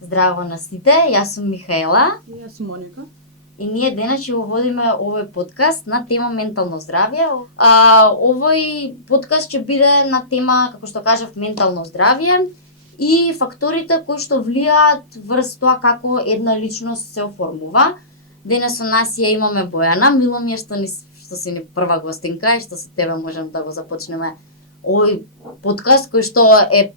Здраво на сите, јас сум Михаела И јас сум Моника. и ние денес ќе го водиме овој подкаст на тема ментално здравје. Овој подкаст ќе биде на тема, како што кажав, ментално здравје и факторите кои што влијаат врз тоа како една личност се оформува. Денес со нас ја имаме Бојана. Мило ми е што си ни прва гостинка и што со тебе можем да го започнеме овој подкаст кој што е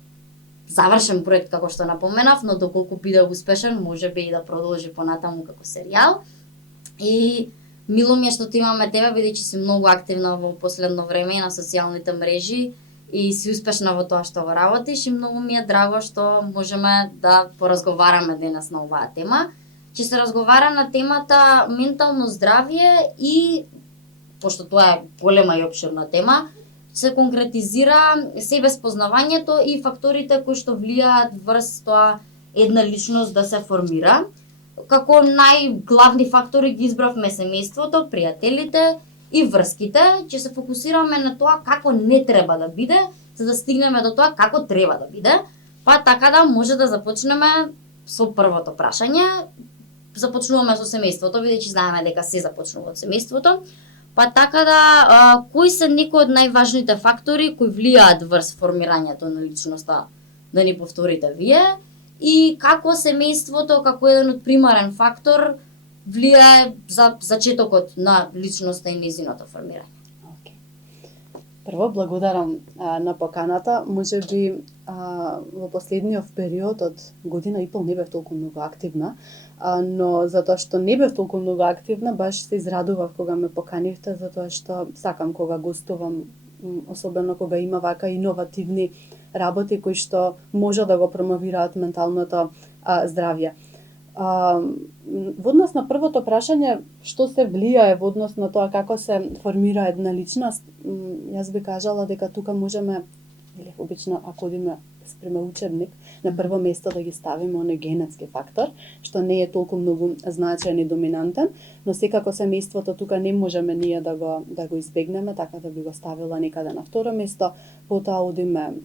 завршен проект, како што напоменав, но доколку биде успешен, може би и да продолжи понатаму како серијал. И мило ми е што имаме тебе, бидејќи си многу активна во последно време на социјалните мрежи и си успешна во тоа што го работиш и многу ми е драго што можеме да поразговараме денес на оваа тема. Ќе се разговара на темата ментално здравје и, пошто тоа е голема и опширна тема, се конкретизира себеспознавањето и факторите кои што влијаат врз тоа една личност да се формира. Како најглавни фактори ги избравме семејството, пријателите и врските. Ќе се фокусираме на тоа како не треба да биде, за да стигнеме до тоа како треба да биде. Па така да може да започнеме со првото прашање. Започнуваме со семејството, бидејќи знаеме дека се започнува од семејството. Па така да, кои се некои од најважните фактори кои влијаат врз формирањето на личноста, да ни повторите вие, и како семејството, како еден од примарен фактор, влијае за зачетокот на личноста и нејзиното формирање? Прво, благодарам на поканата. Може би во последниот период од година и пол не бев толку многу активна, но затоа што не бев толку многу активна, баш се израдував кога ме поканивте, затоа што сакам кога гостувам, особено кога има вака иновативни работи кои што може да го промовираат менталното здравје. Во однос на првото прашање, што се влијае во однос на тоа како се формира една личност, јас би кажала дека тука можеме, или обично ако одиме спреме учебник, на прво место да ги ставиме оној генетски фактор, што не е толку многу значаен и доминантен, но секако семејството тука не можеме ние да го избегнеме, така да би го ставила некаде на второ место. Потоа одиме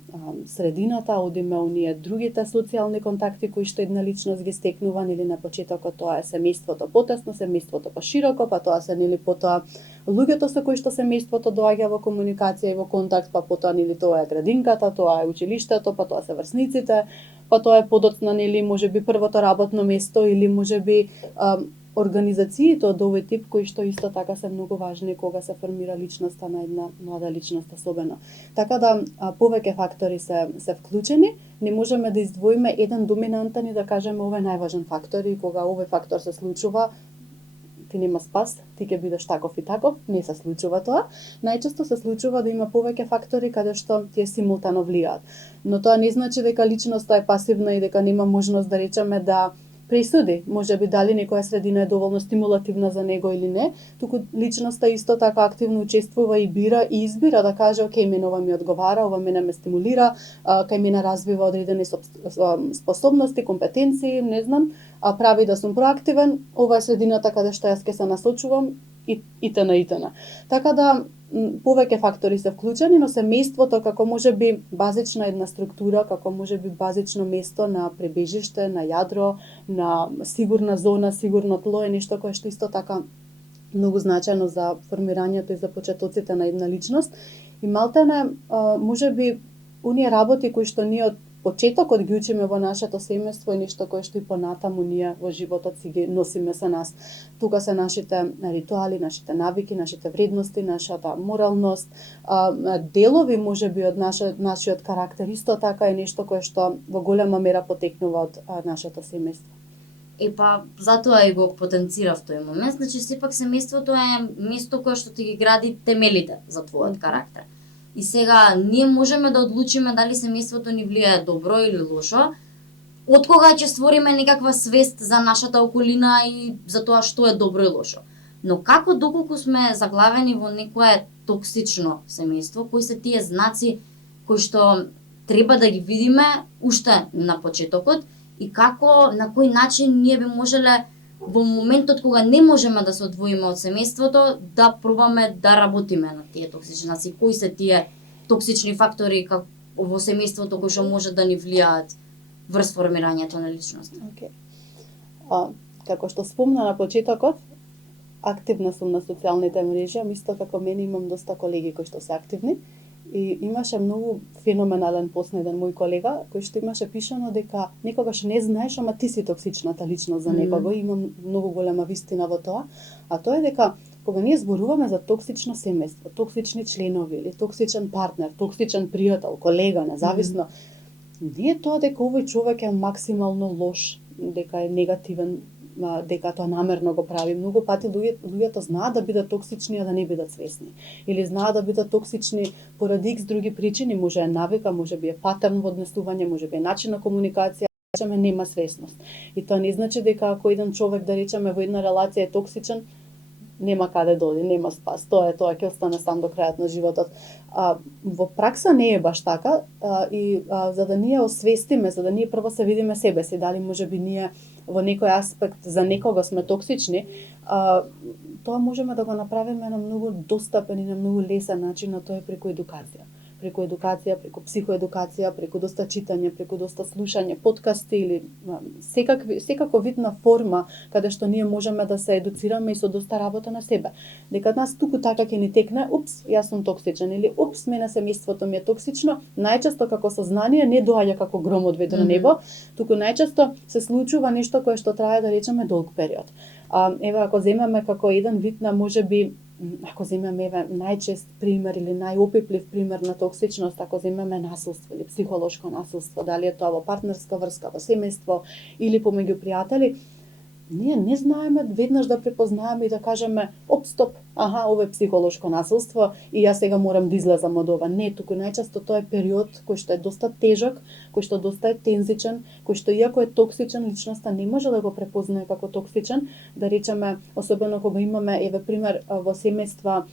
средината, одиме оние другите социјални контакти кои што една личност ги стекнува, или на почетокот тоа е семејството потесно, семејството пошироко, па тоа се нели потоа луѓето со кои што семејството доаѓа во комуникација и во контакт, па потоа нели тоа е градинката, тоа е училиштето, па тоа се врсниците, па тоа е подоцна нели можеби првото работно место или можеби организациите од овој тип кои што исто така се многу важни кога се формира личноста на една млада личност особено. Така да повеќе фактори се вклучени, не можеме да издвоиме еден доминантен и да кажеме ова е најважен фактор и кога овој фактор се случува ти нема спас, ти ќе бидеш таков и таков, не се случува тоа. Најчесто се случува да има повеќе фактори каде што тие симултано влијаат. Но тоа не значи дека личноста е пасивна и дека нема можност да речеме да пресуди, можеби дали некоја средина е доволно стимулативна за него или не, туку личноста исто така активно учествува и бира и избира да каже, окей, мене ова ми одговара, ова мене ме стимулира, кај мене развива одредени способности, компетенции, не знам, прави да сум проактивен, ова е средината каде што јас ќе се насочувам и итн. Така да повеќе фактори се вклучени, но семејството како можеби базична една структура, како можеби базично место на пребежиште, на јадро, на сигурна зона, сигурно тло е нешто кое што исто така многу значајно за формирањето и за почетоците на една личност. И малтене можеби оние работи кои што ние од почетокот ги учиме во нашето семејство и нешто кое што и понатаму ние во животот си ги носиме со нас. Тука се нашите ритуали, нашите навики, нашите вредности, нашата моралност, делови можеби од нашиот карактер, исто така е нешто кое што во голема мера потекнува од нашето семејство. Па затоа и го потенцирав тој момент, значи сепак семејството е место кое што ти ги гради темелите за твојот карактер. И сега ние можеме да одлучиме дали семејството ни влијае добро или лошо, откога ќе створиме некаква свест за нашата околина и за тоа што е добро и лошо. Но како доколку сме заглавени во некое токсично семејство, кои се тие знаци кои што треба да ги видиме уште на почетокот и како, на кој начин ние би можеле во моментот кога не можеме да се одвоиме од семејството, да пробаме да работиме на тие токсични знаци, кои се тие токсични фактори во семејството кои што може да ни влијаат врз формирањето на личност. Океј. Како што спомна на почетокот, активна сум на социјалните мрежи, исто како мене имам доста колеги кои што се активни. И имаше многу феноменален пост на еден мој колега, кој што имаше пишано дека никогаш не знаеш, ама ти си токсичната личност за некого. Имам многу голема вистина во тоа. А тоа е дека кога ние зборуваме за токсично семејство, токсични членови или токсичен партнер, токсичен пријател, колега, независно, не е тоа дека овој човек е максимално лош, дека е негативен, дека тоа намерно го прави. Многу пати луѓето знаат да бидат токсични, а да не бидат свесни. Или знаат да бидат токсични поради X други причини, може е навика, може би е патерн во однесување, може би е начин на комуникација, речеме нема свесност. И тоа не значи дека ако еден човек, да речеме, во една релација е токсичен, нема каде да оди, нема спас. Тоа ќе остане сам до крајот на животот. Во пракса не е баш така, за да ние освестиме, за да ние прво се видиме себе си, дали можеби ние во некој аспект за некого сме токсични, тоа можеме да го направиме на многу достапен и на многу лесен начин, а тоа е преку едукација. Преку едукација, преку психоедукација, преку доста читање, преку доста слушање, подкасти или секако вид на форма каде што ние можеме да се едуцираме и со доста работа на себе. Дека нас туку така ќе ни текне, упс, јас сум токсичен или упс, мене семејството ми е токсично, најчесто како сознание не доаѓа како гром од ведро небо, туку најчесто се случува нешто кое што трае, да речеме, долг период. Еве, ако земеме како еден вид на, можеби, ако земеме најчест пример или најопиплив пример на токсичност, ако земеме насилство или психолошко насилство, дали е тоа во партнерска врска, во семејство или помеѓу пријатели, ние не знаеме веднаш да препознаеме и да кажеме, оп, стоп, ова е психолошко насилство и јас сега морам да излезам од ова. Не, туку најчесто тоа е период кој што е доста тежок, кој што доста е тензичен, кој што иако е токсичен, личноста не може да го препознае како токсичен, да речеме, особено кога имаме, еве пример, во семејства,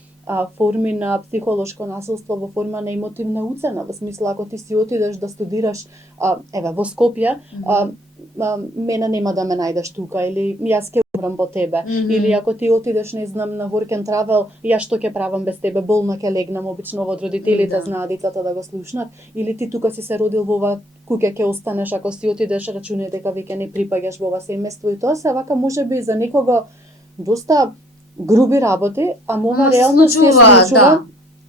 форми на психолошко насилство во форма на емотивна уцена, во смисла ако ти си отидеш да студираш, еве во Скопје, мене нема да ме најдеш тука, или јас ќе умрам по тебе, или ако ти отидеш, не знам, на work and travel, јас што ќе правам без тебе, болна ќе легнам, обично од родителите знаат децата да го слушнат, или ти тука си се родил во ова куќе ќе останеш, ако си отидеш, рачунај дека веќе не припаѓаш во ова семејство, и тоа се вака можеби за некого доста груби работи, а ова реално се случува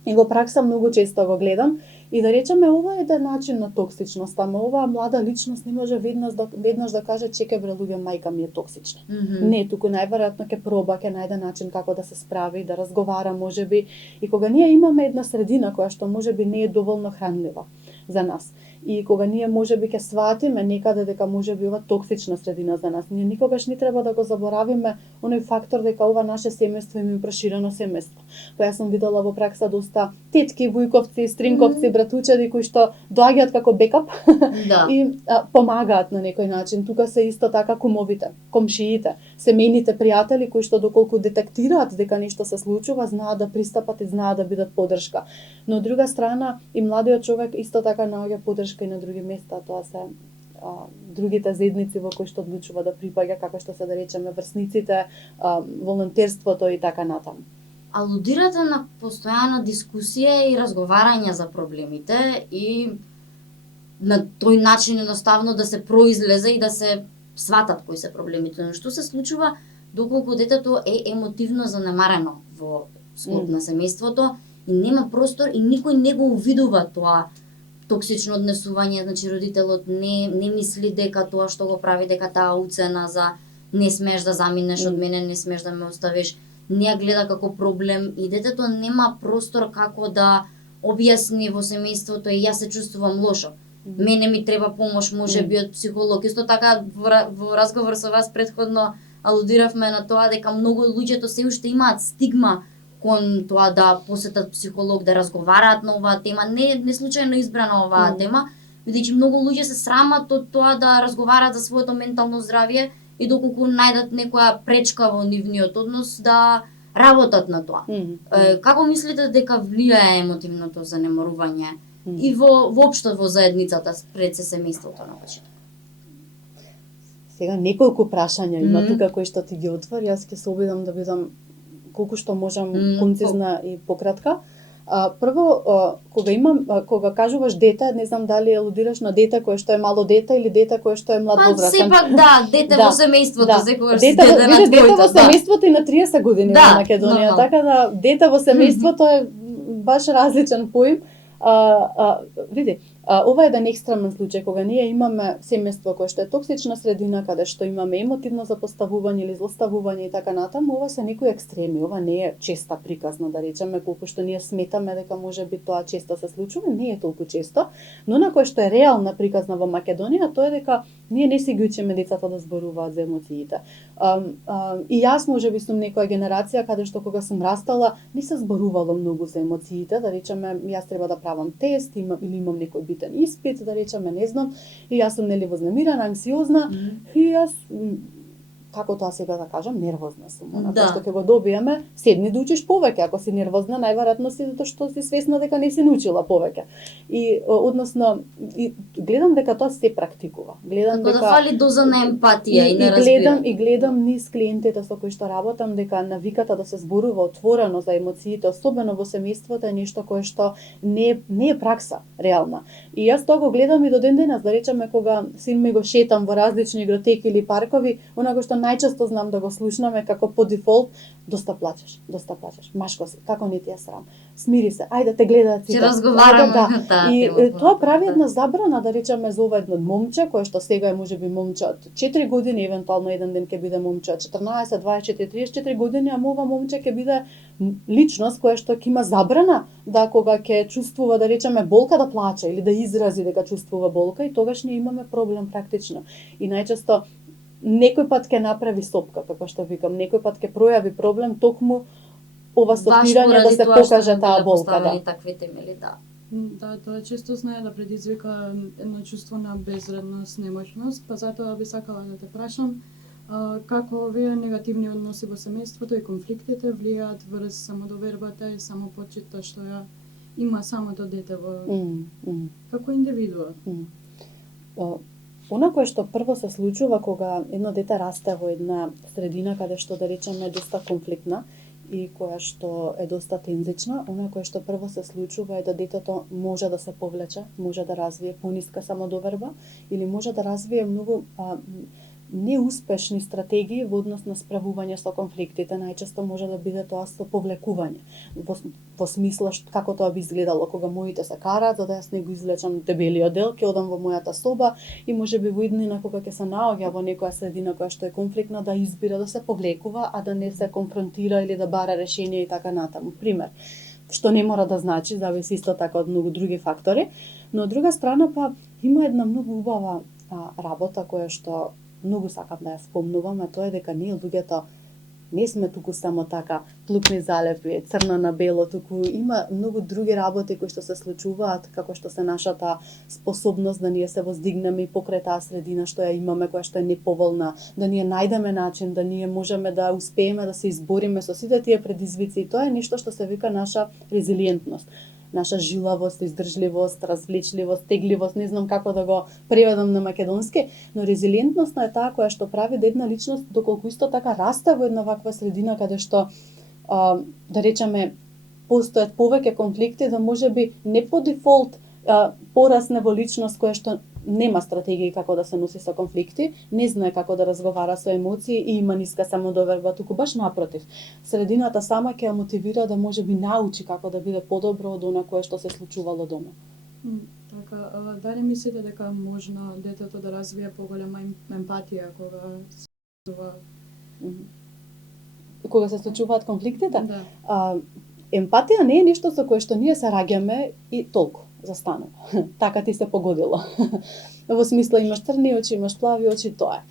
и во пракса многу често го гледам. И да речеме, ова е еден начин на токсичност, ама оваа млада личност не може веднаш да каже, чекај бре луѓе, мајка ми е токсична. Не, туку најверојатно ќе проба, ќе најде начин како да се справи, да разговара можеби. И кога ние имаме една средина која што можеби не е доволно хранлива за нас, и кога ние можеби ќе сватиме некаде дека можеби ова токсична средина за нас, ние никогаш не треба да го заборавиме оној фактор дека ова наше семејство е проширено семејство. Па јас сум видела во пракса доста тетки, вујковци, стринковци, братучеди кои што доаѓаат како бекап и помагаат на некој начин. Тука се исто така кумовите, комшиите, семејните пријатели кои што доколку детектираат дека нешто се случува, знаат да пристапат и знаат да бидат поддршка. Но од друга страна и младиот човек исто така наоѓа поддршка и на други места, тоа се другите заедници во кои што одлучува да припаѓа, како што се да речеме врсниците, волонтерството и така натаму. Алудирате на постојана дискусија и разговарање за проблемите и на тој начин едноставно да се произлезе и да се сватат кои се проблемите. Но што се случува доколку детето е емотивно занемарено во склоп на семејството и нема простор и никој не го увидува тоа токсично однесување, значи родителот не мисли дека тоа што го прави, дека таа уцена за не смееш да заминеш од мене, не смееш да ме оставиш, не ја гледа како проблем и детето нема простор како да објасни во семејството и јас се чувствувам лошо. Мене ми треба помош, можеби од психолог. Исто така во разговор со вас претходно алудиравме на тоа дека многу луѓето се уште имаат стигма кон тоа да посетат психолог, да разговараат на оваа тема. Не случајно избрана оваа тема, бидејќи многу луѓе се срамат од тоа да разговараат за своето ментално здравје и доколку најдат некоја пречка во нивниот однос да работат на тоа. Како мислите дека влијае емотивното занемарување и воопшто во заедницата пред се семејството на почеток? Сега неколку прашања има тука кои што ти ги отвори, јас ќе се обидам да бидам колку што можам концизна и пократка. Прво, кога кажуваш дете, не знам дали алудираш на дете кое што е мало дете или дете кое што е млад возрастен. Сепак да, дете во семејството, да. секогаш Дете на дете двојта, во семејството и на 30 години во Македонија, нормално. така да дете во семејството е баш различен поим. Види, ова е еден екстремен случај кога ние имаме семејство кое што е токсична средина, каде што имаме емотивно запоставување или злоставување и така натаму, ова се некои екстреми, ова не е честа приказна, да речеме, колку што ние сметаме дека може би тоа често се случува, не е толку често, но на кое што е реална приказна во Македонија, тоа е дека ние не си ги учиме децата да зборуваат за емоциите. И јас може би сум некоја генерација каде што кога сум растала не се зборувало многу за емоциите, да речеме јас треба да правам тест или имам некој битен испит, да речеме, не знам, и јас сум нели вознемирана, анксиозна, и јас како тоа сега да кажам, нервозна сум. Онака што ќе го добиеме, седни да учиш повеќе, ако си нервозна, најверојатно си затоа што си свесна дека не си научила повеќе. И односно и гледам дека тоа се практикува. Гледам дека да фали доза на емпатија и на разбирање. гледам низ клиентите со кои што работам дека навиката да се зборува отворено за емоциите, особено во семејството, е нешто кое што не е пракса реална. И јас тоа го гледам и до ден денес, да речеме кога син ми го шетам во различни игротеки или паркови, онако што најчесто знам да го слушнаме како по дефолт, доста плачеш, машко си, како не ти е срам, смири се, ајде те гледаат сите. Ќе разговараме да. таа И тема. тоа прави една забрана, да речеме, за ова едно момче, кое што сега е можеби момче од 4 години, евентуално еден ден ќе биде момче од 14, 24, 34 години, а ова момче ќе биде личност која што ќе има забрана да кога ќе чувствува, да речеме, болка да плаче или да изрази дека чувствува болка, и тогаш ние имаме проблем практично. И најчесто некој пат ќе направи сопка, како што викам, некој пат ќе пројави проблем токму ова сопирање да се покаже таа болка, да. Такви темели, да. Да, тоа често знае да предизвика едно чувство на безвредност, немоќност, па затоа би сакала да те прашам како овие негативни односи во семејството и конфликтите влијаат врз самодовербата и самопочитта што ја има самото дете како индивидуа. Она кое што прво се случува кога едно дете расте во една средина каде што, да речеме, е доста конфликтна и која што е доста тензична, она кое што прво се случува е да детето може да се повлече, може да развие пониска самодоверба или може да развие многу неуспешни стратегии во однос на справување со конфликтите. Најчесто може да биде тоа со повлекување. Во смисла како тоа би изгледало кога моите се караат, за да јас не го извлечам дебелиот дел, ќе одам во мојата соба и можеби во иднина кога ќе се наоѓа во некоја средина која што е конфликтна, да избира да се повлекува, а да не се конфронтира или да бара решение и така натаму. Пример, што не мора да значи, зависи исто така од многу други фактори, но од друга страна па има една многу убава работа која што многу сакам да ја спомнувам, а тоа е дека ние луѓето не сме туку само така плукни залепи, црно на бело, туку има многу други работи кои што се случуваат, како што се нашата способност да ние се воздигнеме и покрај таа средина што ја имаме, која што е неповолна, да ние најдеме начин, да ние можеме да успееме да се избориме со сите тие предизвици, и тоа е нешто што се вика наша резилиентност. Наша жилавост, издржливост, развлечливост, тегливост, не знам како да го преведам на македонски, но резилиентноста е таа која што прави да една личност, доколку исто така расте во една ваква средина каде што, да речеме, постојат повеќе конфликти, да можеби не по дефолт порасне во личност која што нема стратегии како да се носи со конфликти, не знае како да разговара со емоции и има ниска самодоверба, туку баш напротив. Средината сама ќе ја мотивира да можеби научи како да биде подобро од она кое што се случувало дома. Така, дали мислите дека можно детето да развие поголема емпатија кога се случуваат конфликтите? Да. Емпатија не е нешто со кое што ние се раѓаме и толку застанува. Така ти се погодило. Во смисла имаш црни очи, имаш плави очи, тоа е.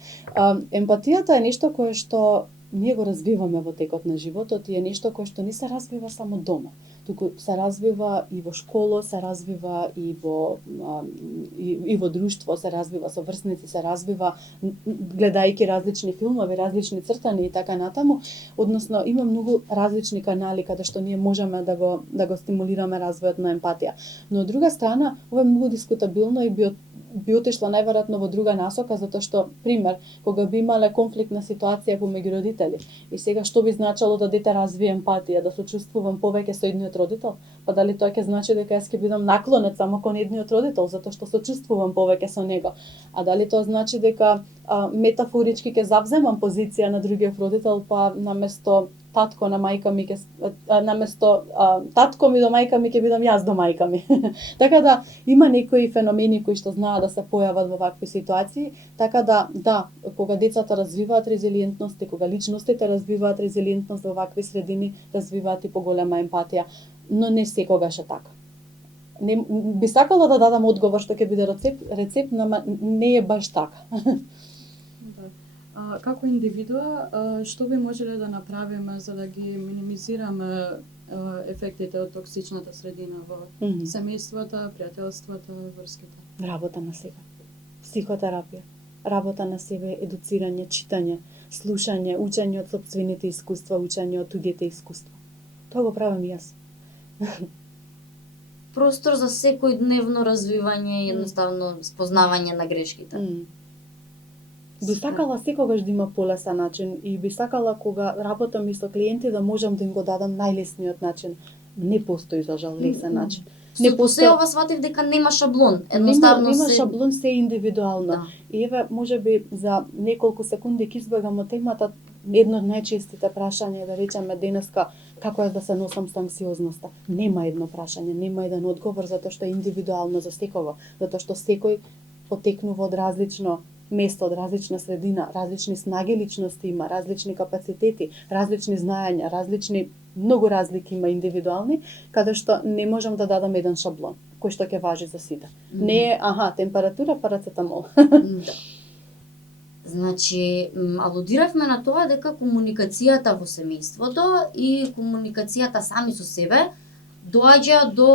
Емпатијата е нешто кое што ние го развиваме во текот на животот и е нешто кое што не се развива само дома, туку се развива и во школа, се развива и во друштво, се развива со врсници, се развива гледајќи различни филмови, различни цртани и така натаму. Односно има многу различни канали каде што ние можеме да го стимулираме развојот на емпатија. Но од друга страна, ова е многу дискутабилно и би отишла најверојатно во друга насока, затоа што, пример, кога би имале конфликтна ситуација помеѓу родители, и сега што би значало да дете развие емпатија, да сочувствувам повеќе со едниот едниот родител? Па дали тоа ќе значи дека јас ќе бидам наклонет само кон едниот родител затоа што сочувствувам повеќе со него? А дали тоа значи дека метафорички ќе завземам позиција на другиот родител, па наместо татко на мајка ми наместо татко ми до мајка ми ќе бидам јас до мајка ми. Така да има некои феномени кои што знаат да се појават во вакви ситуации, така да, кога децата развиваат резилиентност и кога личностите развиваат резилиентност во вакви средини, развиваат и поголема емпатија, но не секогаш е така. Не би сакала да дадам одговор што ќе биде рецепт, но не е баш така. Како индивидуа, што би можеле да направиме за да ги минимизираме ефектите од токсичната средина во семејствата, пријателствата, врските? Работа на себе. Психотерапија. Работа на себе, едуцирање, читање, слушање, учење од сопствените искуства, учење од туѓите искуства. Тоа го правам и јас. Простор за секојдневно развивање и едноставно спознавање на грешките. Би сакала секогаш да има полесен начин и би сакала кога работам и со клиенти да можам да им го дадам најлесниот начин. Не постои за жал лесен начин. Не постои, ова сватив дека нема шаблон. Едноставно нема шаблон, се индивидуално. Да. И еве, можеби за неколку секунди ќе избегам од темата, едно од најчестите прашања да речеме денеска како е да се носам со анксиозноста. Нема едно прашање, нема еден одговор затоа што е индивидуално за секого, затоа што секој потекнува од различно место, од различна средина, различни снаги личности има, различни капацитети, различни знаења, различни многу разлики има индивидуални, каде што не можам да дадам еден шаблон кој што ќе важи за сите. Не е, температура, парацетамол. Да. Значи, алудиравме на тоа дека комуникацијата во семејството и комуникацијата сами со себе доаѓа до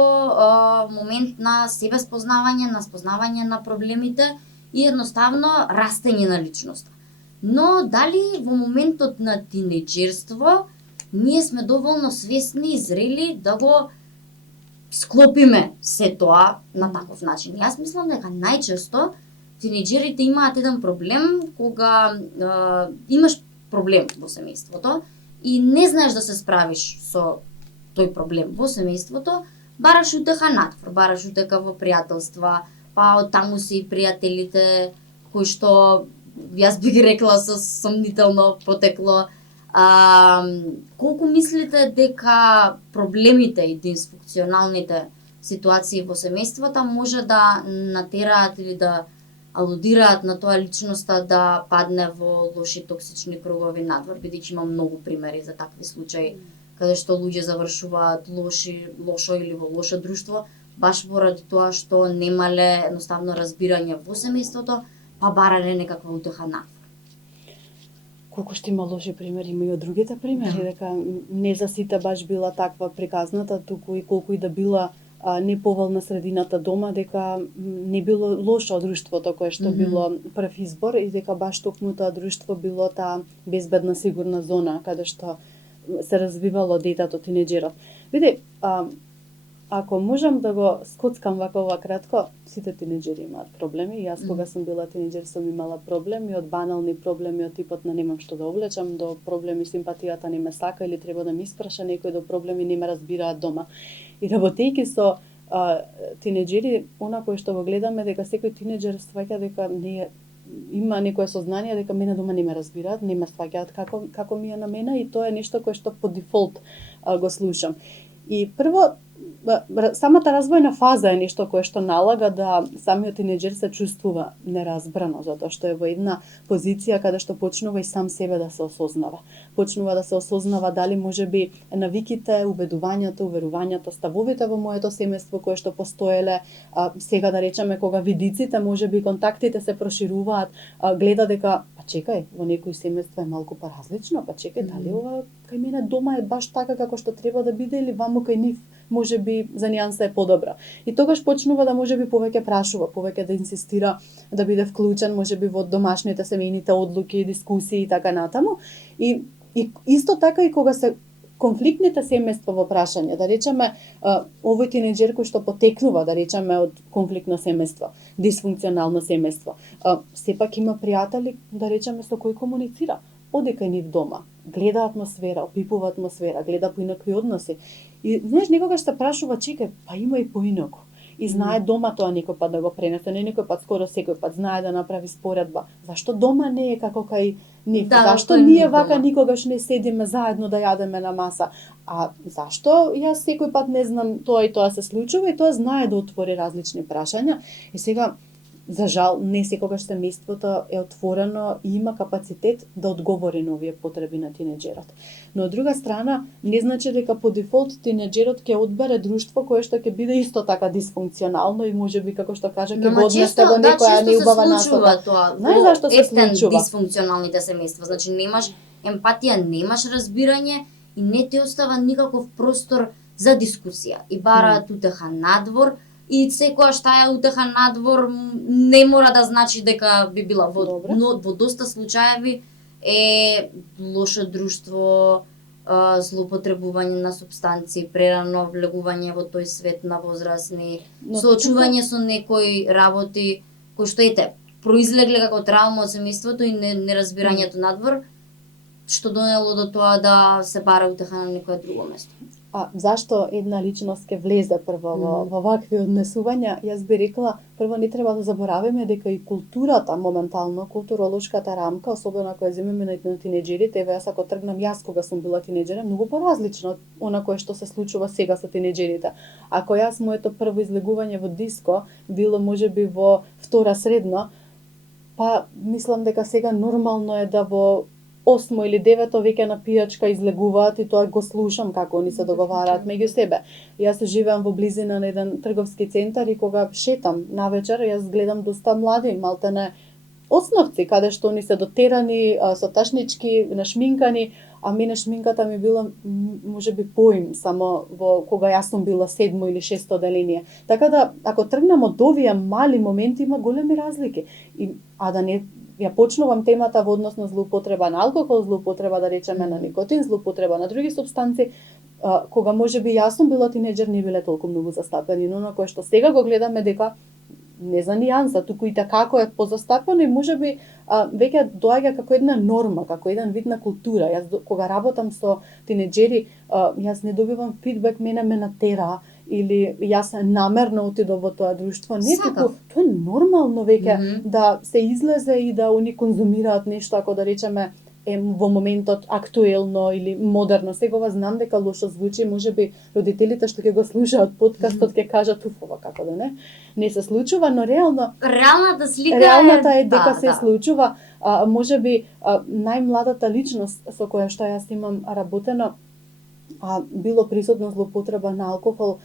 момент на себе спознавање, на спознавање на проблемите и едноставно растење на личноста. Но дали во моментот на тинеџерство ние сме доволно свесни и зрели да го склопиме се тоа на таков начин? Јас мислам дека најчесто тинеџерите имаат еден проблем кога имаш проблем во семејството и не знаеш да се справиш со тој проблем во семејството, бараш утеха надвор, бараш утеха во пријателства, па од таму се и пријателите кои што јас би ги рекла со сомнително потекло. Колку мислите дека проблемите и дисфункционалните ситуации во семејствата може да натераат или да алудираат на тоа личноста да падне во лоши токсични кругови надвор, бидејќи има многу примери за такви случаи каде што луѓе завршуваат лошо или во лошо друштво, баш поради тоа што немале едноставно разбирање во семејството, па барале некаква утеха надвор. Колку што има лоши примери, има и од другите примери, дека не за сите баш била таква приказната, туку и колку и да била неповолна средината дома, дека не било лошо друштвото кое што било прв избор и дека баш токму тоа друштво било таа безбедна сигурна зона каде што се развивало детето, тинеџерот. Види, ако можам да го скоцкам вака кратко, сите тинеџери имаат проблеми. Јас кога сум била тинеџер сум имала проблеми, од банални проблеми од типот на немам што да облечам, до проблеми симпатијата не ме сака или треба да ми испраша некој, до проблеми не ме разбираат дома. И работејќи со тинеџери, она кое што го гледаме дека секој тинеџер сваќа дека има некое сознание дека мене дома не ме разбираат, не ме сваќаат како ми е на мене и тоа е нешто кое што по дефолт го слушам. И прво, самата развојна фаза е нешто кое што налага да самиот тинеџер се чувствува неразбрано, затоа што е во една позиција каде што почнува и сам себе да се осознава. Почнува да се осознава дали можеби навиките, убедувањето, уверувањето, ставовите во моето семејство кое што постоеле, сега да речеме кога видиците, можеби контактите се прошируваат, гледа дека па чекај, во некои семејства е малку поразлично, па чекај, дали ова кај мене дома е баш така како што треба да биде или ваму кај нив можеби за нијанса е подобра. И тогаш почнува да можеби повеќе прашува, повеќе да инсистира да биде вклучен можеби во домашните семејните одлуки, дискусии и така натаму. И исто така и кога се конфликтните семејства во прашање, да речеме овој тинеџер кој што потекнува, да речеме од конфликтно семејство, дисфункционално семејство, сепак има пријатели, да речеме, со кои комуницира. оди кај нив дома, гледа атмосфера, опипува атмосфера, гледа поинакви односи. И знаеш, некогаш се прашува, чекај, па има и поинаку. И знае дома тоа некој пат да го пренесе, не некој пат, скоро секој пат знае да направи споредба. Зашто дома не е како кај нив? Да, Зашто кај ние нив вака дома. никогаш не седиме заедно да јадеме на маса? А зашто јас секој пат не знам тоа и тоа се случува и тоа знае да отвори различни прашања. И сега, за жал, не секогаш семејството е отворено и има капацитет да одговори на овие потреби на тинеџерот. Но од друга страна, не значи дека по дефолт тинеџерот ќе одбере друштво кое што ќе биде исто така дисфункционално и можеби, како што кажа, ќе го однесе до некоја неубава насока. Тоа. Знаеш зашто се случува? Дисфункционалните семејства, значи немаш емпатија, немаш разбирање и не ти остава никаков простор за дискусија. И бараат утеха надвор, и секојаш таа утеха надвор не мора да значи дека би била но во доста случаеви е лошо друштво, злоупотребување на супстанции, прерано влегување во тој свет на возрасни, соочување со некои работи кои што произлегле како травма од семејството и неразбирањето надвор, што донело до тоа да се бара утеха на некое друго место. А зашто една личност ќе влезе прво во вакви однесувања? Јас би рекла, прво не треба да забораваме дека и културата моментално, културолошката рамка, особено ако ја земеме на тинеџерите, еве јас ако тргнам јас кога сум била тинеџер, многу поразлично од она кое што се случува сега со тинеџерите. Ако јас моето прво излегување во диско било можеби во втора средно, па мислам дека сега нормално е да во 8 или 9 веќе на пијачка излегуваат и тоа го слушам како они се договараат меѓу себе. Јас живеам во близина на еден трговски центар и кога шетам навечер, јас гледам доста млади, малтене основци, каде што они се дотерани, со ташнички, нашминкани, а мене шминката ми била можеби поим само во кога јас сум била 7 или 6 оделение. Така да ако тргнам од овие мали моменти има големи разлики. А да не ја почнувам темата во однос на злоупотреба на алкохол, злоупотреба да речеме на никотин, злоупотреба на други супстанци, кога можеби јас сум била тинеџер не биле толку многу застапени, но на кое што сега го гледаме дека не за нијанса, туку и како е позастапено и можеби веќе доаѓа како една норма, како еден вид на култура. Јас кога работам со тинеџери, јас не добивам фидбек, мене ме натера или јас намерно отидов во тоа друштво. Не, туку тоа е нормално веќе да се излезе и да они конзумираат нешто, ако да речеме во моментот актуелно или модерно. Сегова знам дека лошо звучи, можеби родителите што ќе го слушаат подкастот ќе кажат ова како да не се случува, но реалната слика реалната е дека се случува. Можеби најмладата личност со која што јас имам работено, било присутно злоупотреба на алкохол,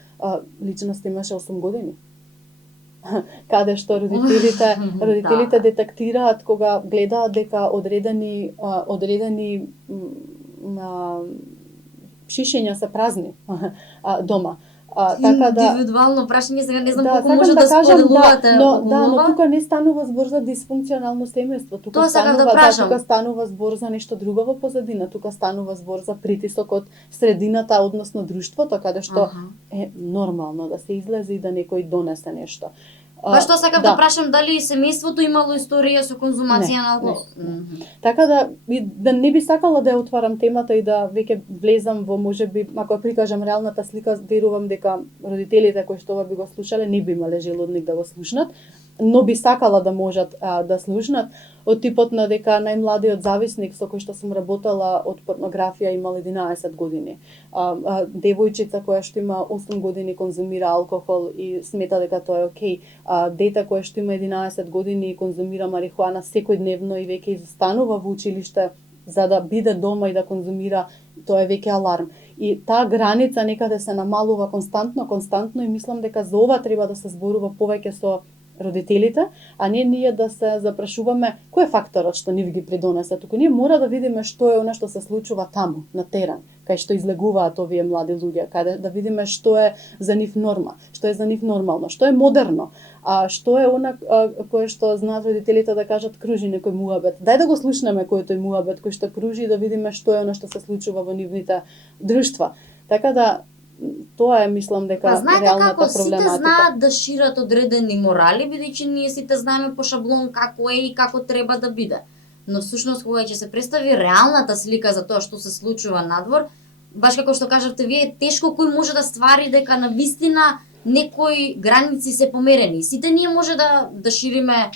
личност имаше 8 години. Каде што родителите детектираат кога гледаат дека одредени шишења се празни дома. Така да индивидуално прашање, сега не знам колку може да споделувате. Но тука не станува збор за дисфункционално семејство, тука станува збор за нешто друго во позадина, тука станува збор за притисок од средината, односно друштвото, каде што е нормално да се излезе и да некој донесе нешто. Баш тоа сакав да прашам, дали семејството имало историја со конзумација на алкохол? Така да не би сакала да ја отварам темата и да веќе влезам во можеби, ако ја прикажам реалната слика, верувам дека родителите кои што ова би го слушале не би имале желудник да го слушнат, но би сакала да можат да слушнат, од типот на дека најмладиот зависник со кој што сум работела од порнографија имал 11 години. Девојчица која што има 8 години конзумира алкохол и смета дека тоа е окей. Дете кое што има 11 години и конзумира марихуана секојдневно и веќе изостанува во училиште за да биде дома и да конзумира, тоа е веќе аларм. И таа граница некаде се намалува константно и мислам дека за ова треба да се зборува повеќе со родителите, а не ние да се запрашуваме кој е факторот што нив ги придонесе, туку ние мора да видиме што е она што се случува таму, на терен, кај што излегуваат овие млади луѓе, каде да видиме што е за нив норма, што е за нив нормално, што е модерно, а што е она кое што знаат родителите да кажат кружи некој муабет. Дај да го слушнеме кој е тој муабет кој што кружи и да видиме што е она што се случува во нивните друштва. Така да тоа е, мислам дека реалната проблематика. Сите знаат да шират одредени морали, бидејќи ние сите знаеме по шаблон како е и како треба да биде. Но всушност кога ќе се представи реалната слика за тоа што се случува надвор, баш како што кажавте вие, е тешко кој може да ствари дека на вистина некои граници се померени. Сите ние може да шириме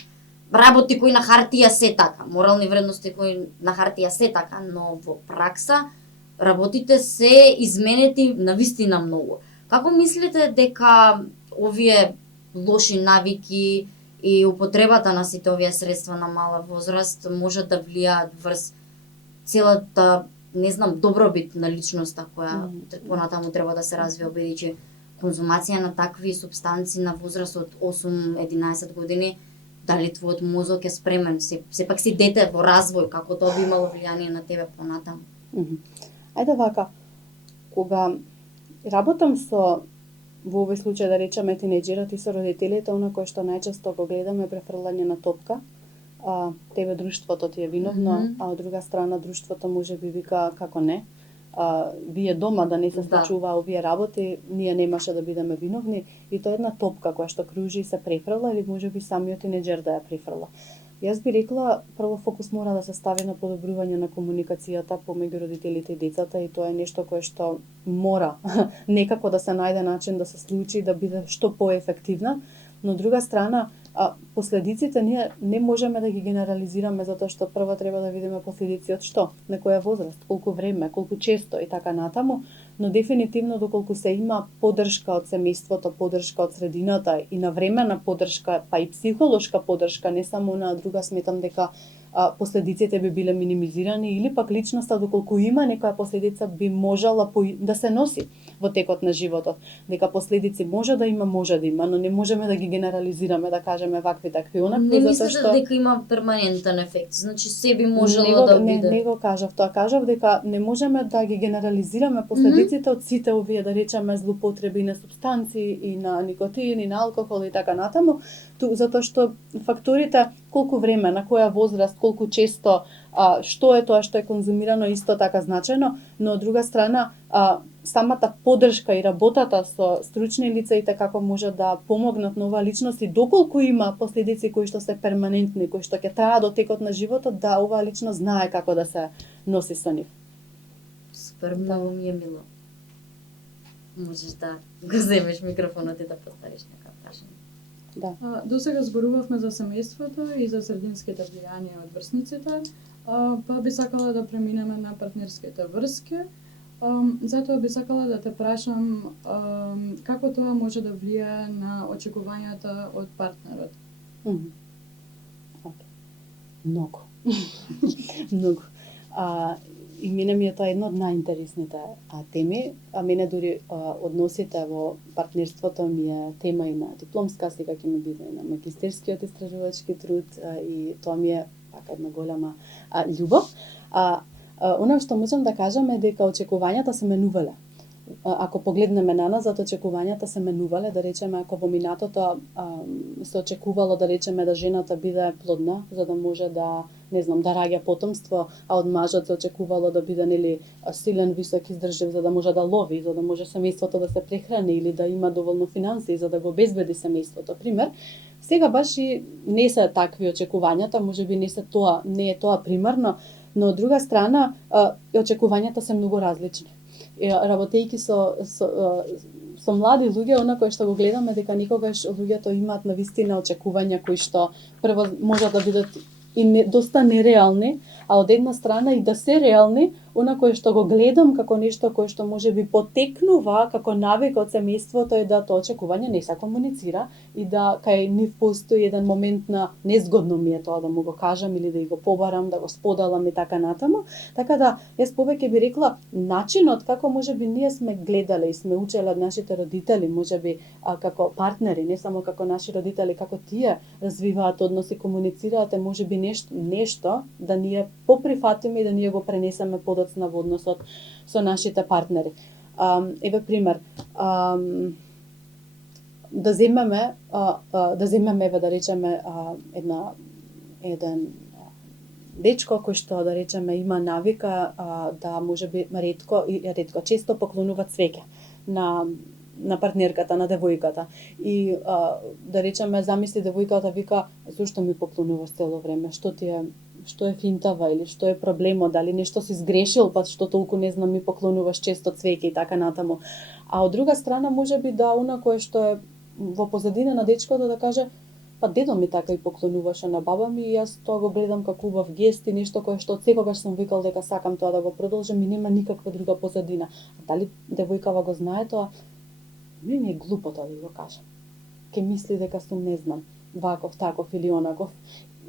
работи кои на хартија се така, морални вредности кои на хартија се така, но во пракса работите се изменети на вистина многу. Како мислите дека овие лоши навики и употребата на сите овие средства на мала возраст може да влијаат врз целата, не знам, добробит на личноста која понатаму треба да се развива, бидејќи конзумација на такви супстанци на возраст од 8-11 години, дали твојот мозок е спремен, сепак си дете во развој, како тоа би имало влијание на тебе понатаму? Ајде вака, кога работам со, во овој случај да речеме тинеџерот и со родителите, она кое што најчесто го гледаме е префрлање на топка. Тебе друштвото ти е виновно, а од друга страна друштвото може би вика како не. Вие дома да не се случува овие работи, ние немаше да бидеме виновни, и тоа е една топка која што кружи и се префрла, или може би самиот тинеџер да ја префрла. Јас би рекла, прво фокус мора да се стави на подобрување на комуникацијата помеѓу родителите и децата, и тоа е нешто кое што мора некако да се најде начин да се случи, да биде што поефективна. Но од друга страна, последиците ние не можеме да ги генерализираме, затоа што прво треба да видиме последици од што, на која возраст, колку време, колку често и така натаму, но дефинитивно доколку се има поддршка од семејството, поддршка од средината и навремена поддршка, па и психолошка поддршка, не само на друга, сметам дека последиците би биле минимизирани, или пак личноста доколку има некоја последица би можела да се носи во текот на животот. Дека последици може да има, но не можеме да ги генерализираме, да кажеме вакви такви онакви. Не мислите дека има перманентен ефект, значи се би можело да биде? Не го кажав тоа, кажав дека не можеме да ги генерализираме последиците од сите овие, да речеме, злоупотреби на супстанции и на никотин и на алкохол и така натаму, затоа што факторите колку време, на која возраст, колку често, што е тоа што е конзумирано исто така значајно, но од друга страна самата поддршка и работата со стручни лица и како може да помогнат на оваа личност, и доколку има последици кои што се перманентни, кои што ќе траат до текот на животот, да оваа личност знае како да се носи со нив. Супер, многу ми е мило. Можеш да го земеш микрофонот и да поставиш некоја прашање. Да. Досега зборувавме за семејството и за срединските влијанија од врсниците, па би сакала да преминеме на партнерските врски. Затоа би сакала да те прашам како тоа може да влијае на очекувањата од партнерот. Многу. Многу. И мене ми е тоа една од најинтересните теми, а мене дури односите во партнерството ми е тема и на дипломска, сега ќе ми биде и на магистерскиот истражувачки труд, и тоа ми е така една голема љубов. Она што можам да кажам е дека очекувањата се менувале. Ако погледнеме на нас, зато очекувањата се менувале, да речеме, ако во минатото се очекувало, да речеме, да жената биде плодна, за да може да, не знам, да раѓа потомство, а од мажот се очекувало да биде, нели, силен, висок, издржлив, за да може да лови, за да може семејството да се прехрани или да има доволно финансии за да го обезбеди семејството, пример. Сега баш и не се такви очекувањата, можеби не е тоа примерно, но од друга страна очекувањата се многу различни. Работејќи со млади луѓе, она кое што го гледаме дека никогаш луѓето имаат навистина очекувања кои што прво може да бидат и доста нереални, а од една страна и да се реални, она кое што го гледам како нешто кое што може би потекнува како навик од семејството е да тоа очекување не се комуницира и да кај нив постои еден момент на незгодно ми е тоа да му го кажам или да го побарам, да го споделам и така натаму. Така да, јас повеќе би рекла начинот како може би ние сме гледале и сме учеле од нашите родители, може би како партнери, не само како наши родители, како тие развиваат односи, комуницираат, може би нешто да ние поприфатиме и да ние го пренесеме подоцна во односот со нашите партнери. Еве пример. Да земеме еве да речеме еден дечко кој што да речеме има навика да можеби ретко често поклонува цвеќе на партнерката, на девојката. И да речеме замисли девојката вика зошто ми поклонуваш цело време, што што е финтава или што е проблемот, дали нешто си сгрешил, па што толку не знам ми поклонуваш често цвеќе и така натаму. А од друга страна можеби да она кое што е во позадина на дечкото да каже па дедо ми така и поклонуваше на баба ми и јас тоа го гледам како убав гест и нешто кое што секогаш сум викал дека сакам тоа да го продолжам и нема никаква друга позадина. А дали девојкава го знае тоа? Ми е глупо тоа да го кажам. Ке мисли дека сум не знам, ваков, таков или онаков.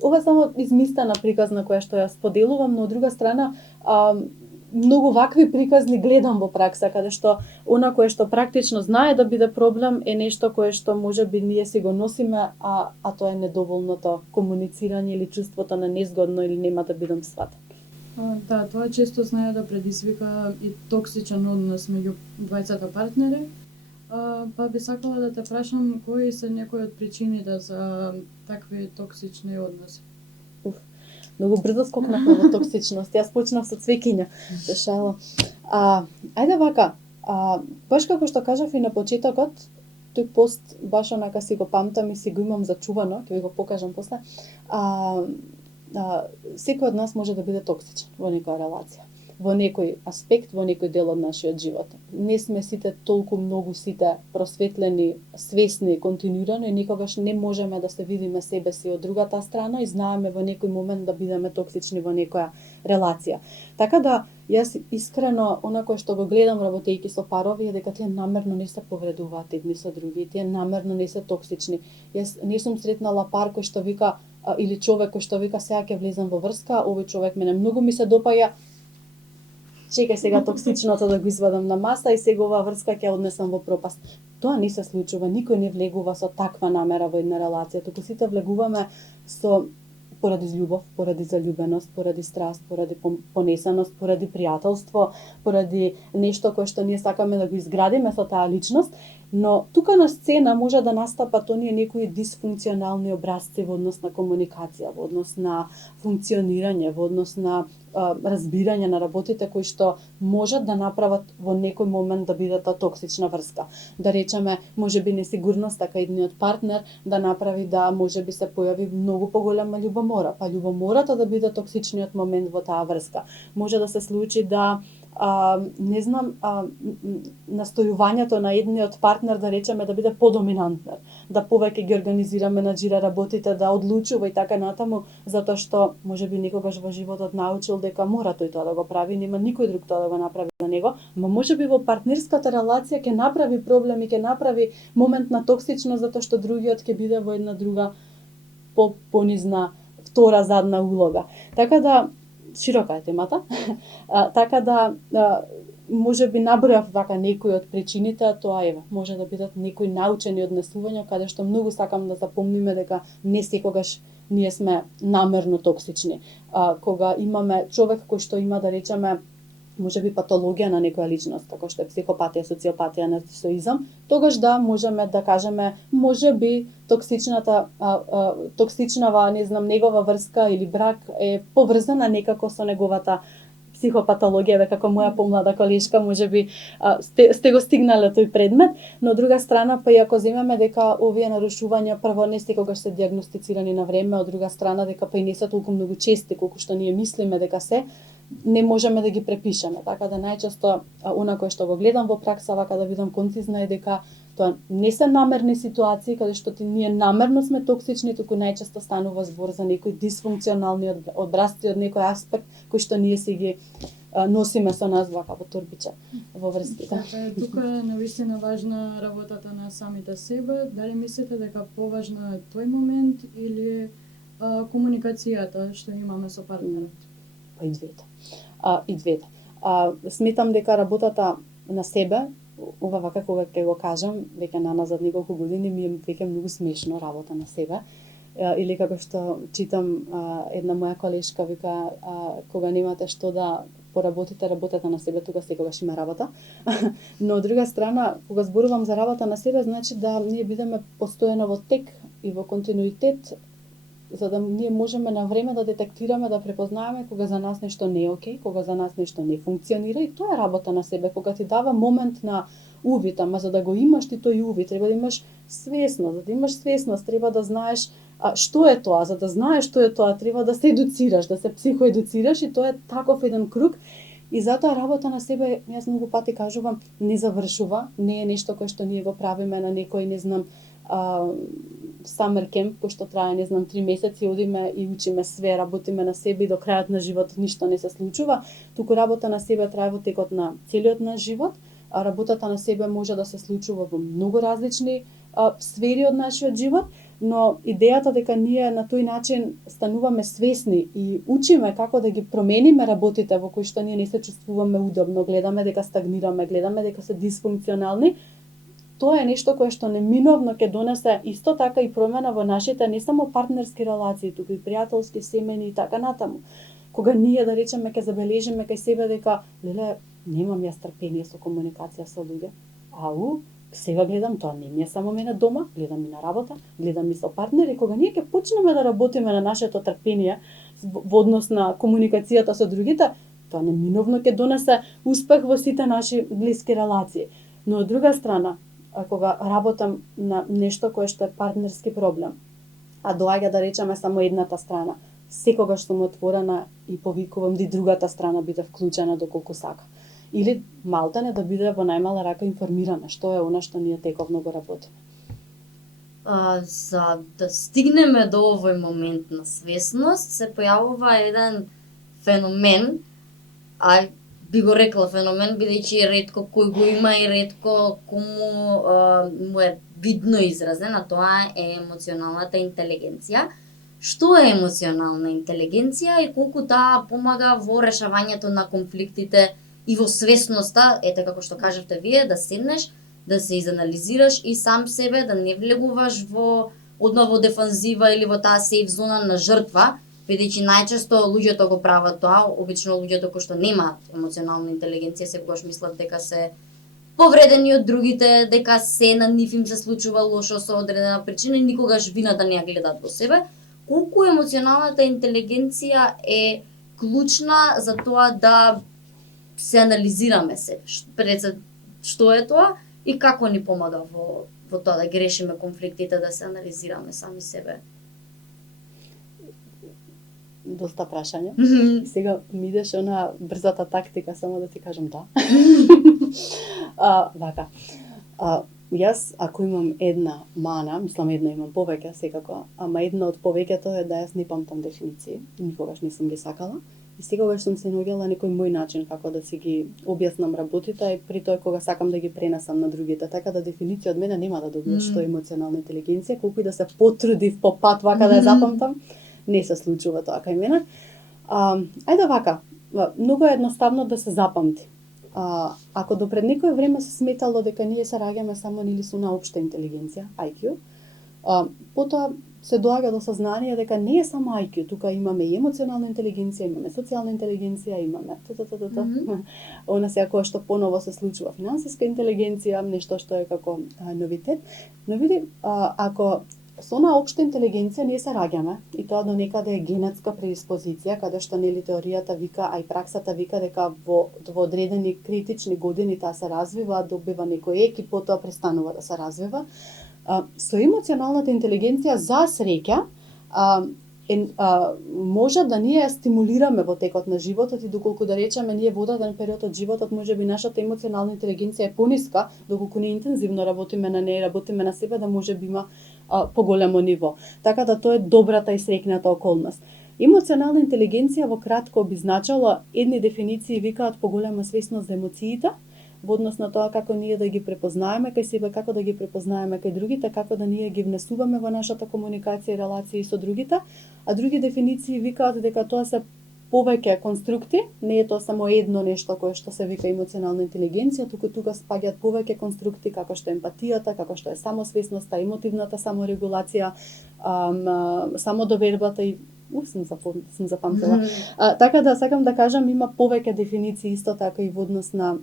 Ова е само измислена приказна која што ја споделувам, но од друга страна многу вакви приказни гледам во пракса, каде што она кое што практично знае да биде проблем е нешто кое што можеби ние си го носиме, а тоа е недоволното комуницирање или чувството на незгодно или нема да бидам сватен. Да, тоа често знае да предизвика и токсичен однос меѓу двајцата партнери. Па би сакала да те прашам кои се некои од причините за такви токсични односи? Многу брзо скокнавме во токсичност. Јас почнав со цвеќиња. Се шала. Ајде вака, баш како што кажав и на почетокот, тој пост баш онака си го памтам и си го имам зачувано, ќе ви го покажам после. Секој од нас може да биде токсичен во некоја релација, во некој аспект, во некој дел од нашиот живот. Не сме сите толку многу сите просветлени, свесни, континуирано и никогаш не можеме да се видиме себе си од другата страна и знаеме во некој момент да бидеме токсични во некоја релација. Така да јас искрено онакое што го гледам работејќи со парови е дека тие намерно не се повредуваат едни со други, тие намерно не се токсични. Јас не сум сретнала пар кој што вика или човек кој што вика сега ќе влезам во врска, овој човек мене многу ми се допаѓа, чекај сега токсичното да го извадам на маса и сега оваа врска ќе однесам во пропаст. Тоа не се случува, никој не влегува со таква намера во една релација, туку сите влегуваме со поради љубов, поради заљубеност, поради страст, поради понесеност, поради пријателство, поради нешто кое што ние сакаме да го изградиме со таа личност, но тука на сцена може да настапат оние некои дисфункционални образци во однос на комуникација, во однос на функционирање, во однос на разбирање на работите кои што можат да направат во некој момент да биде таа токсична врска. Да речеме, можеби несигурност така едниот партнер да направи да можеби се појави многу поголема љубомора, па љубомората да биде токсичниот момент во таа врска. Може да се случи да не знам, настојувањето на едниот партнер да речеме да биде подоминантен, да повеќе ги организира, менаџира работите, да одлучува и така натаму, затоа што можеби некогаш во животот научил дека мора тој тоа да го прави, нема никој друг тоа да го направи за него, но можеби во партнерската релација ќе направи проблеми, ќе направи момент на токсичност затоа што другиот ќе биде во една друга понизна втора задна улога. Така да широка е темата. Така да можеби набројав вака некои од причините, а тоа еве, може да бидат некои научени однесувања каде што многу сакам да запомниме дека не секогаш ние сме намерно токсични. Кога имаме човек кој што има да речеме можеби патологија на некоја личност, како што е психопатија, социопатија, нарцисоизам, тогаш да можеме да кажеме можеби токсичнава, не знам, негова врска или брак е поврзана некако со неговата психопатологија, ве како моја помлада колешка, можеби сте го стигнале тој предмет, но од друга страна, па и ако земеме дека овие нарушувања прво не секогаш се дијагностицирани на време, од друга страна дека па и не се толку многу чести колку што ние мислиме дека се, не можеме да ги препишеме. Така да најчесто она кое што го гледам во пракса, вака да бидам концизна, е дека тоа не се намерни ситуации каде што ние намерно сме токсични, туку најчесто станува збор за некои дисфункционални образци од некој аспект кои што ние си ги носиме со нас вака во торбиче во врските. Тука е навистина важна работата на самите себе. Дали мислите дека поважна е тој момент или комуникацијата што имаме со партнерот? И двете. И двете. Сметам дека работата на себе, ова вака кога ќе го кажам, веќе наназад неколку години ми е веќе многу смешно работа на себе. Или како што читам една моја колешка вика кога немате што да поработите, работете на себе, тога секогаш има работа. Но од друга страна, кога зборувам за работа на себе, значи да ние бидеме постојано во тек и во континуитет, за да ние можеме на време да детектираме, да препознаеме кога за нас нешто не е окей, кога за нас нешто не функционира, и тоа е работа на себе, кога ти дава момент на увид, ама за да го имаш ти тој увид, треба да имаш свесност, за да имаш свесност, треба да знаеш што е тоа? За да знаеш што е тоа, треба да се едуцираш, да се психоедуцираш и тоа е таков еден круг. И затоа работа на себе, јас многу пати кажувам, не завршува, не е нешто кое што ние го правиме на некој, не знам, summer camp, кој што трае, не знам, 3 месеци, одиме и учиме све, работиме на себе и до крајот на животот ништо не се случува, туку работа на себе трае во текот на целиот наш живот, а работата на себе може да се случува во многу различни сфери од нашиот живот, но идејата дека ние на тој начин стануваме свесни и учиме како да ги промениме работите во кои што ние не се чувствуваме удобно, гледаме дека стагнираме, гледаме дека се дисфункционални, тоа е нешто кое што неминовно ќе донесе исто така и промена во нашите не само партнерски релации, туку и пријателски, семејни и така натаму. Кога ние, да речеме, ќе забележиме кај себе дека, леле, немам јас трпение со комуникација со луѓе, сега гледам, тоа не ми е само мене дома, гледам и на работа, гледам и со партнери, кога ние ќе почнеме да работиме на нашето трпение во однос на комуникацијата со другите, тоа неминовно ќе донесе успех во сите наши блиски релации. Но од друга страна, кога работам на нешто кое што е партнерски проблем, а доаѓа да речеме само едната страна, секогаш сум отворена и повикувам да и другата страна биде вклучена доколку сака. Или малтене да биде во најмала рака информирана што е она што ние тековно го работиме. За да стигнеме до овој момент на свесност, се појавува еден феномен, би го рекла феномен, бидејќи ретко кој го има и ретко кому му е видно изразен, а тоа е емоционалната интелигенција. Што е емоционална интелигенција и колку таа помага во решавањето на конфликтите и во свесноста, ете како што кажавте вие, да седнеш, да се изанализираш и сам себе, да не влегуваш одма во дефанзива или во таа сейф зона на жртва, бидејќи најчесто луѓето го прават тоа, обично луѓето кои што немаат емоционална интелигенција секогаш мислат дека се повредени од другите, дека се на нив им се случува лошо со одредена причина и никогаш вината не ја гледаат во себе. Колку емоционалната интелигенција е клучна за тоа да се анализираме се, што е тоа и како ни помага во тоа да ги решиме конфликтите, да се анализираме сами себе. Доста прашања. Сега ми идеше она брзата тактика, само да ти кажам да. Вака. Јас, ако имам една мана, мислам една, имам повеќе секако, ама една од повеќето е да јас не памтам дефиниции, никогаш не сум ги сакала. И секогаш сум се наоѓала некој мој начин како да си ги објаснам работите и при тоа кога сакам да ги пренесам на другите. Така да дефиниција од мене нема да добиеш што е емоционална интелигенција, колку и да се потрудив по пат вака да ја запамтам, не се случува тоа кај мене. Ајде вака, многу е едноставно да се запамти. Ако до пред некој време се сметало дека ние се раѓаме само нели со наопшта интелигенција, IQ, потоа се доаѓа до сознание дека не е само IQ, тука имаме и емоционална интелигенција, имаме социјална интелигенција, имаме она сега кое што поново се случува, финансиска интелигенција, нешто што е како новитет. Но види, ако со она општа интелигенција ние се раѓаме и тоа до некаде е генетска предиспозиција, каде што нели теоријата вика, а и праксата вика дека во одредени критични години таа се развива, добива некој ек и потоа престанува да се развива. Со емоционалната интелигенција за среќа може да ние стимулираме во текот на животот и доколку да речеме ние во одреден период од животот можеби нашата емоционална интелигенција е пониска, доколку не интензивно работиме на неја, работиме на себе, да можеби има поголемо ниво. Така да тоа е добрата и среќната околност. Емоционална интелигенција во кратко би значила, едни дефиниции викаат поголема свесност за емоциите, во однос на тоа како ние да ги препознаеме кај себе, како да ги препознаеме кај другите, како да ние ги внесуваме во нашата комуникација и релации со другите, а други дефиниции викаат дека тоа се повеќе конструкти, не е тоа само едно нешто кое што се вика емоционална интелигенција, туку тука спаѓаат повеќе конструкти како што е емпатијата, како што е самосвесноста, емотивната саморегулација, самодовербата и сум запамтила. Така да сакам да кажам, има повеќе дефиниции исто така и во однос на,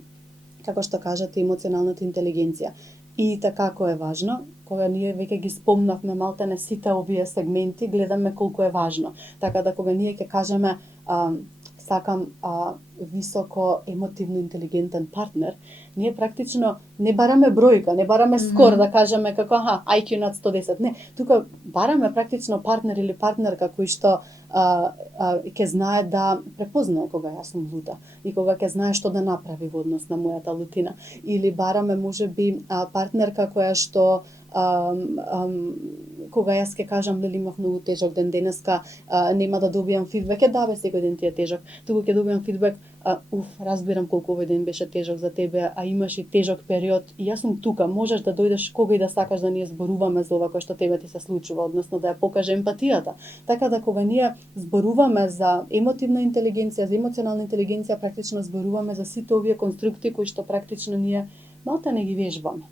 како што кажате, емоционалната интелигенција. И така кој е важно, кога ние веќе ги спомнавме малтене сите овие сегменти, гледаме колку е важно. Така да кога ние ќе кажеме сакам високо емотивно интелигентен партнер, ние практично не бараме бројка, не бараме скор да кажеме како IQ над 110. Не, тука бараме практично партнер или партнерка кој што ќе знае да препознае кога јас сум лута и кога ќе знае што да направи во однос на мојата лутина. Или бараме можеби партнерка која што кога јас ќе кажам лели имав многу тежок ден денеска, нема да добијам фидбек, да бе секој ден ти е тежок, туку ќе добијам фидбек, разбирам колку овој ден беше тежок за тебе, а имаш и тежок период и јас сум тука, можеш да дојдеш кога и да сакаш да ние зборуваме за ова кој што тебе ти се случува, односно да ја покаже емпатијата. Така да кога ние зборуваме за емотивна интелигенција, за емоционална интелигенција, практично зборуваме за сите овие конструкти кои што практично ние малку не ги вежбаме.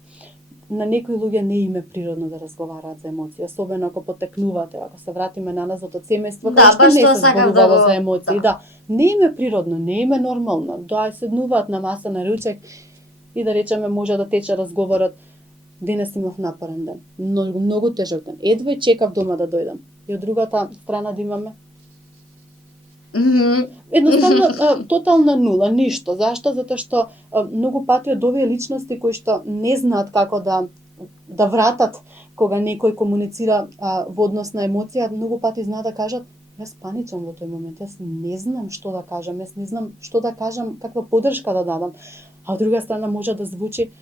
На некои луѓе не им е природно да разговараат за емоции, особено ако потекнувате, ако се вратиме наназад од семејство, да, што не се зборувало да за емоции, да. Не им е природно, не им е нормално. Да седнуваат на маса на ручек и да речеме може да тече разговорот. Денес имав напорен ден, многу тежок ден. Едва чекав дома да дојдам. И од другата страна да имаме едноставно тотална нула, ништо. Зашто? Затоа што многу пати од овие личности кои што не знаат како да вратат кога некој комуницира во однос на емоција, многу пати знаат да кажат јас паницам во тој момент, јас не знам што да кажам, јас не знам што да кажам, каква поддршка да дадам. А од друга страна може да звучи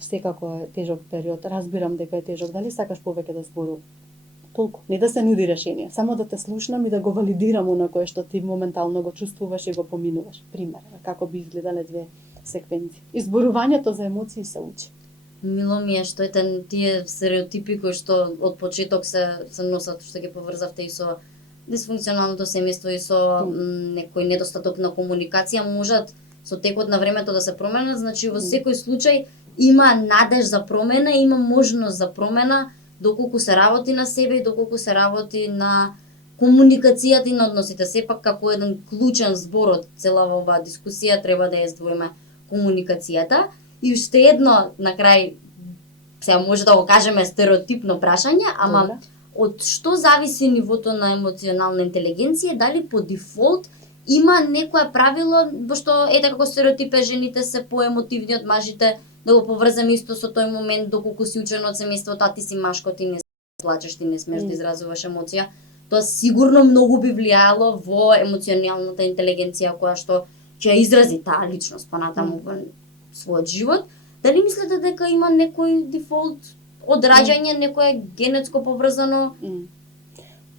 секако е тежок период, разбирам дека е тежок, дали сакаш повеќе да зборувам? Толку, не да се нуди решение, само да те слушнам и да го валидирам она кое што ти моментално го чувствуваш и го поминуваш. Пример, како би изгледале две секвенции. Изборувањето за емоции се учи. Мило ми е што е тие стереотипи кои што од почеток се носат, што ги поврзавте и со дисфункционалното семејство и со некој недостаток на комуникација, можат со текот на времето да се променат, значи во секој случај има надеж за промена, има можност за промена, доколку се работи на себе и доколку се работи на комуникацијата и на односите. Сепак како еден клучен збор од целава оваа дискусија треба да ја издвоиме комуникацијата. И уште едно на крај, сега може да го кажеме стереотипно прашање, ама од што зависи нивото на емоционална интелигенција, дали по дефолт има некое правило во што ете како стереотип е жените се поемотивни од мажите, да го поврзам исто со тој момент доколку си учен од семејството, а ти си машко, ти не плачеш, ти не смеш да изразуваш емоција. Тоа сигурно многу би влијаело во емоционалната интелигенција која што ќе изрази таа личност понатаму во својот живот. Дали мислите дека има некој дефолт од раѓање, некое генетско поврзано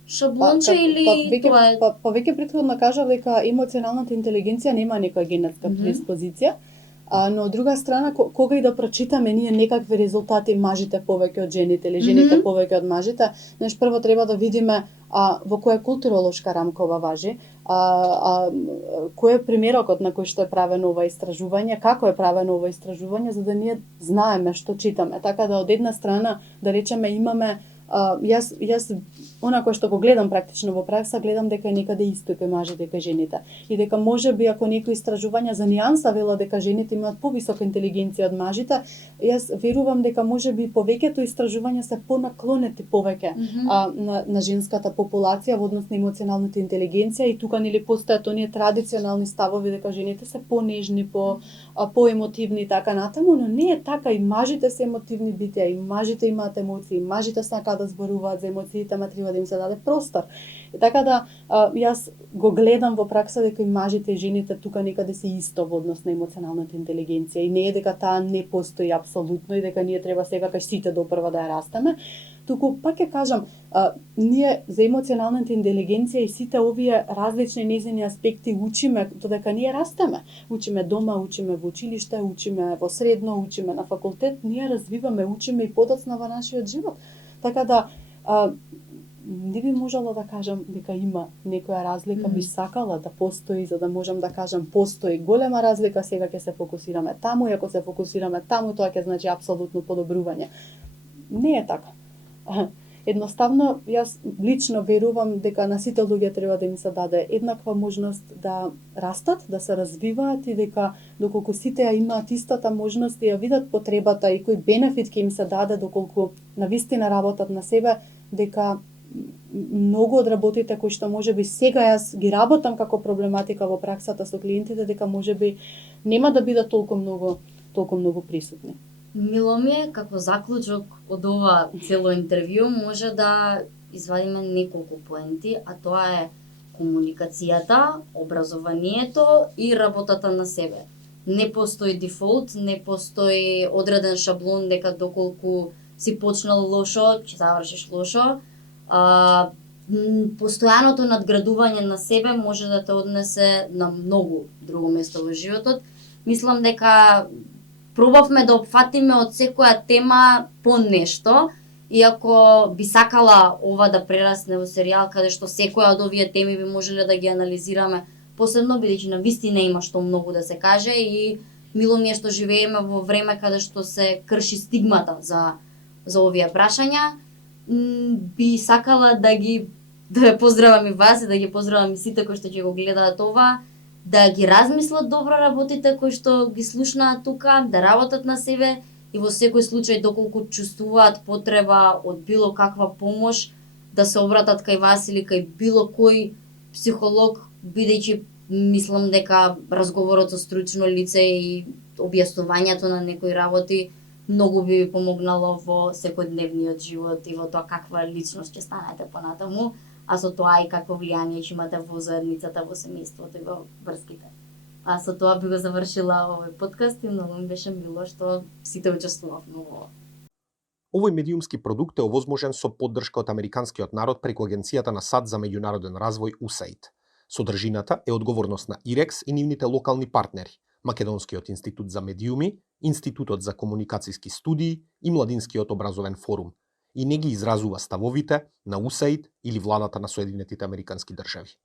шаблонче или тоа е? Повеќе претходно кажав дека емоционалната интелигенција нема некоја генетска предиспозиција. Но од друга страна, кога и да прочитаме ние некакви резултати, мажите повеќе од жените или жените повеќе од мажите, прво треба да видиме во која културолошка рамка ова важи, кој е примерокот на кој што е правено ова истражување, како е правено ова истражување, за да ние знаеме што читаме. Така да од една страна, да речеме, имаме јас она кој што го гледам практично во пракса, гледам дека е некаде исто кај мажите и кај жените. И дека можеби ако некои истражувања за нијанса велат дека жените имаат повисока интелигенција од мажите, јас верувам дека можеби повеќето истражувања се понаклонети повеќе на женската популација во однос на емоционалната интелигенција и тука нели постојат оние традиционални ставови дека жените се понежни, поемотивни и така натаму, но не е така, и мажите се емотивни битија, и мажите имаат емоции, и мажите сакаат да зборуваат за емоциите, ама треба да им се даде простор. И така да јас го гледам во пракса дека и мажите и жените тука некаде се исто во однос на емоционалната интелигенција и не е дека таа не постои апсолутно и дека ние треба секогаш сите допрва да ја растеме, туку пак ќе кажам, ние за емоционалната интелигенција и сите овие различни нејзини аспекти учиме додека ние растеме. Учиме дома, учиме во училиште, учиме во средно, учиме на факултет, ние развиваме, учиме и подоцна во нашиот живот. Така да не би можела да кажам дека има некоја разлика, би сакала да постои, за да можам да кажам постои голема разлика, сега ќе се фокусираме таму и ако се фокусираме таму, тоа ќе значи апсолутно подобрување. Не е така. Едноставно, јас лично верувам дека на сите луѓе треба да им се даде еднаква можност да растат, да се развиваат и дека доколку сите ја имаат истата можност и ја видат потребата и кој бенефит ќе им се даде доколку навистина работат на себе, дека многу од работите кои што можеби сега јас ги работам како проблематика во праксата со клиентите, дека можеби нема да бидат толку многу присутни. Мило ми е, како заклучок од ова цело интервју, може да извадиме неколку поенти, а тоа е комуникацијата, образованието и работата на себе. Не постои дефолт, не постои одреден шаблон дека доколку си почнал лошо, ќе завршиш лошо. Постојаното надградување на себе може да те однесе на многу друго место во животот. Мислам дека пробавме да опфатиме од секоја тема по нешто, иако би сакала ова да прерасне во серијал каде што секоја од овие теми би можеле да ги анализираме посебно, бидејќи на вистина има што многу да се каже и мило ми е што живееме во време каде што се крши стигмата за овие прашања. Би сакала да ја поздравам и вас и да ги поздравам и сите кои што ќе го гледаат ова, да ги размислат добро работите кои што ги слушнаат тука, да работат на себе и во секој случај доколку чувствуваат потреба од било каква помош да се обратат кај вас или кај било кој психолог, бидејќи мислам дека разговорот со стручно лице и објаснувањето на некои работи многу би ви помогнало во секојдневниот живот и во тоа каква личност ќе станете понатаму, а со тоа и какво влијание ќе имате во заедницата, во семејството и во врските. А со тоа би го завршила овој подкаст и многу ми беше мило што сите учествувавме во ова. Овој медиумски продукт е овозможен со поддршка од американскиот народ преку Агенцијата на САД за меѓународен развој USAID. Содржината е одговорност на IREX и нивните локални партнери, Македонскиот институт за медиуми, Институтот за комуникацијски студии и Младинскиот образовен форум, и не ги изразува ставовите на USAID или владата на Соединетите Американски држави.